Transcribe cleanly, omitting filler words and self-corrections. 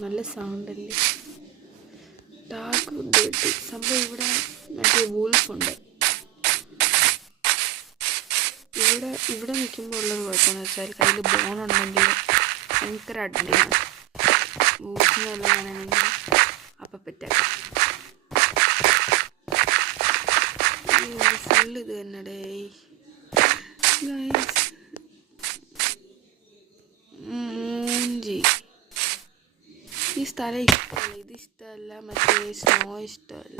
നല്ല സൗണ്ടല്ലേ. Dark dirty സംഭവം. ഇവിടെ മറ്റേ വൂൾഫുണ്ട്. ഇവിടെ നിൽക്കുമ്പോൾ ഉള്ളത് കുഴപ്പമെന്ന് വെച്ചാൽ കയ്യിൽ ബോണുണ്ടെങ്കിൽ ഭയങ്കര അടിയാണ്. വൂൾഫിനെല്ലാം ഞാനാണെങ്കിൽ അപ്പം പറ്റാം. ഫുള്ള് ഇത് തന്നെ മൂഞ്ചി. ഈ സ്ഥലം ഇഷ്ടമല്ല, ഇത് ഇഷ്ടമല്ല, മറ്റേ സ്നോ ഇഷ്ടമല്ല.